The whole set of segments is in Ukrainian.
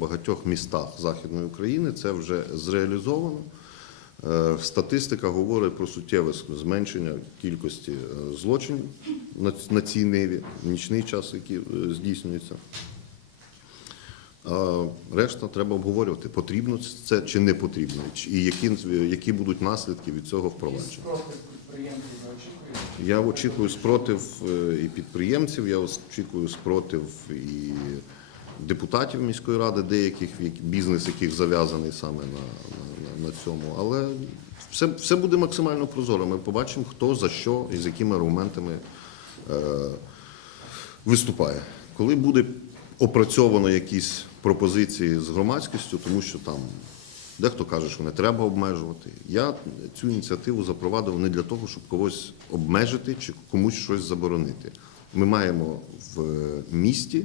багатьох містах Західної України це вже зреалізовано. Е, Статистика говорить про суттєве зменшення кількості е, злочинів на- цій ниві, в нічний час, який е, здійснюється. Решта треба обговорювати, потрібно це чи не потрібно, і які, які будуть наслідки від цього впровадження. Я очікую спротив і підприємців, я очікую спротив і депутатів міської ради, деяких бізнес, яких зав'язаний саме на, на, на- цьому. Але все, все буде максимально прозоро. Ми побачимо, хто за що і з якими аргументами е, виступає. Коли буде опрацьовано якісь пропозиції з громадськістю, тому що там дехто каже, що не треба обмежувати. Я цю ініціативу запровадив не для того, щоб когось обмежити чи комусь щось заборонити. Ми маємо в місті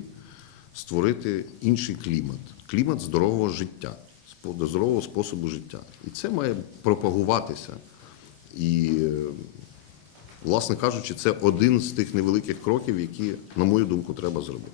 створити інший клімат, клімат здорового життя, здорового способу життя. І це має пропагуватися. І е, Власне кажучи, це один з тих невеликих кроків, які, на мою думку, треба зробити.